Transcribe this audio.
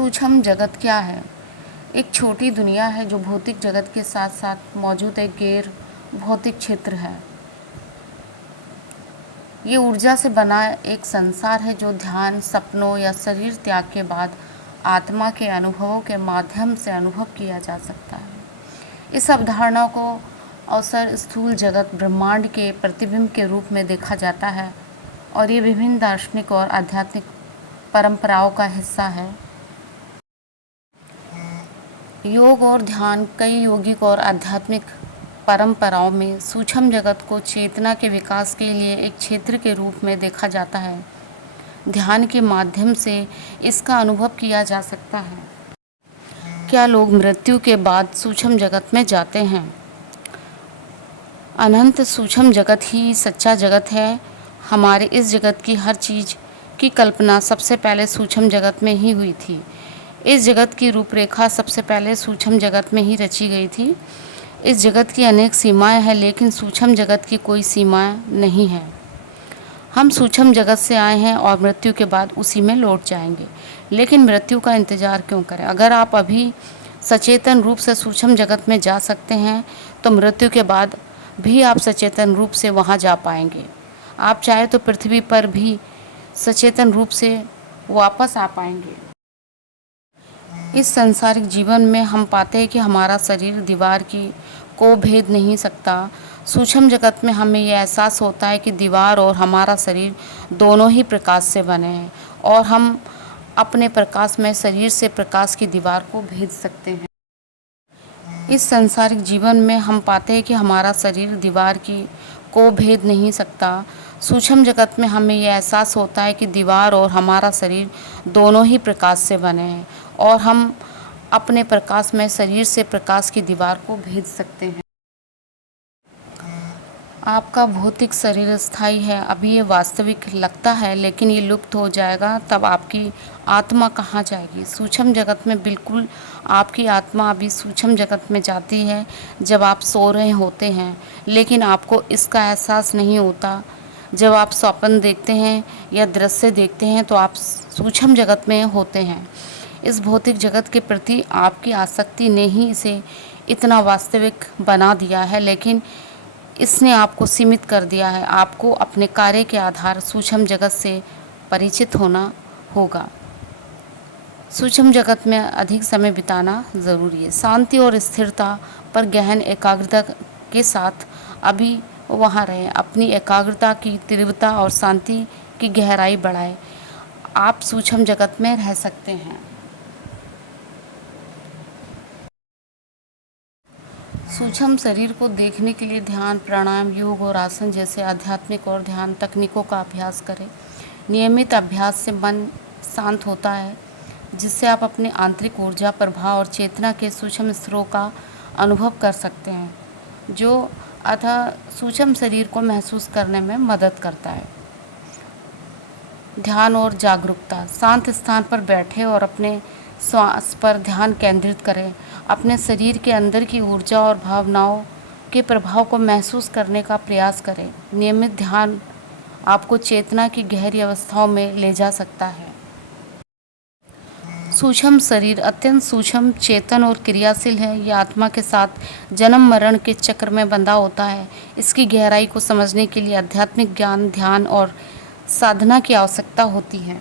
सूक्ष्म जगत क्या है? एक छोटी दुनिया है जो भौतिक जगत के साथ साथ मौजूद एक गैर भौतिक क्षेत्र है। ये ऊर्जा से बना एक संसार है जो ध्यान, सपनों या शरीर त्याग के बाद आत्मा के अनुभवों के माध्यम से अनुभव किया जा सकता है। इस अवधारणा को अवसर स्थूल जगत ब्रह्मांड के प्रतिबिंब के रूप में देखा जाता है और ये विभिन्न दार्शनिक और आध्यात्मिक परंपराओं का हिस्सा है। योग और ध्यान कई योगिक और आध्यात्मिक परंपराओं में सूक्ष्म जगत को चेतना के विकास के लिए एक क्षेत्र के रूप में देखा जाता है। ध्यान के माध्यम से इसका अनुभव किया जा सकता है। क्या लोग मृत्यु के बाद सूक्ष्म जगत में जाते हैं? अनंत सूक्ष्म जगत ही सच्चा जगत है। हमारे इस जगत की हर चीज़ की कल्पना सबसे पहले सूक्ष्म जगत में ही हुई थी। इस जगत की रूपरेखा सबसे पहले सूक्ष्म जगत में ही रची गई थी। इस जगत की अनेक सीमाएं हैं, लेकिन सूक्ष्म जगत की कोई सीमाएं नहीं है। हम सूक्ष्म जगत से आए हैं और मृत्यु के बाद उसी में लौट जाएंगे। लेकिन मृत्यु का इंतज़ार क्यों करें? अगर आप अभी सचेतन रूप से सूक्ष्म जगत में जा सकते हैं तो मृत्यु के बाद भी आप सचेतन रूप से वहां जा पाएंगे। आप चाहे तो पृथ्वी पर भी सचेतन रूप से वापस आ पाएंगे। इस सांसारिक जीवन में हम पाते हैं कि हमारा शरीर दीवार को भेद नहीं सकता। सूक्ष्म जगत में हमें यह एहसास होता है कि दीवार और हमारा शरीर दोनों ही प्रकाश से बने हैं और हम अपने प्रकाश में शरीर से प्रकाश की दीवार को भेद सकते हैं। इस सांसारिक जीवन में हम पाते हैं कि हमारा शरीर दीवार को भेद नहीं सकता। सूक्ष्म जगत में हमें यह एहसास होता है कि दीवार और हमारा शरीर दोनों ही प्रकाश से बने हैं और हम अपने प्रकाश में शरीर से प्रकाश की दीवार को भेद सकते हैं। आपका भौतिक शरीर स्थायी है, अभी ये वास्तविक लगता है, लेकिन ये लुप्त हो जाएगा। तब आपकी आत्मा कहाँ जाएगी? सूक्ष्म जगत में बिल्कुल आपकी आत्मा अभी सूक्ष्म जगत में जाती है जब आप सो रहे होते हैं, लेकिन आपको इसका एहसास नहीं होता। जब आप स्वप्न देखते हैं या दृश्य देखते हैं तो आप सूक्ष्म जगत में होते हैं। इस भौतिक जगत के प्रति आपकी आसक्ति ने ही इसे इतना वास्तविक बना दिया है, लेकिन इसने आपको सीमित कर दिया है। आपको अपने कार्य के आधार सूक्ष्म जगत से परिचित होना होगा। सूक्ष्म जगत में अधिक समय बिताना ज़रूरी है। शांति और स्थिरता पर गहन एकाग्रता के साथ अभी वहाँ रहें। अपनी एकाग्रता की तीव्रता और शांति की गहराई बढ़ाएं। आप सूक्ष्म जगत में रह सकते हैं। सूक्ष्म शरीर को देखने के लिए ध्यान, प्राणायाम, योग और आसन जैसे आध्यात्मिक और ध्यान तकनीकों का अभ्यास करें। नियमित अभ्यास से मन शांत होता है, जिससे आप अपने आंतरिक ऊर्जा, प्रभाव और चेतना के सूक्ष्म स्तरों का अनुभव कर सकते हैं, जो अतः सूक्ष्म शरीर को महसूस करने में मदद करता है। ध्यान और जागरूकता। शांत स्थान पर बैठें और अपने श्वास पर ध्यान केंद्रित करें। अपने शरीर के अंदर की ऊर्जा और भावनाओं के प्रभाव को महसूस करने का प्रयास करें। नियमित ध्यान आपको चेतना की गहरी अवस्थाओं में ले जा सकता है। सूक्ष्म शरीर अत्यंत सूक्ष्म, चेतन और क्रियाशील है। यह आत्मा के साथ जन्म मरण के चक्र में बंधा होता है। इसकी गहराई को समझने के लिए आध्यात्मिक ज्ञान, ध्यान और साधना की आवश्यकता होती है।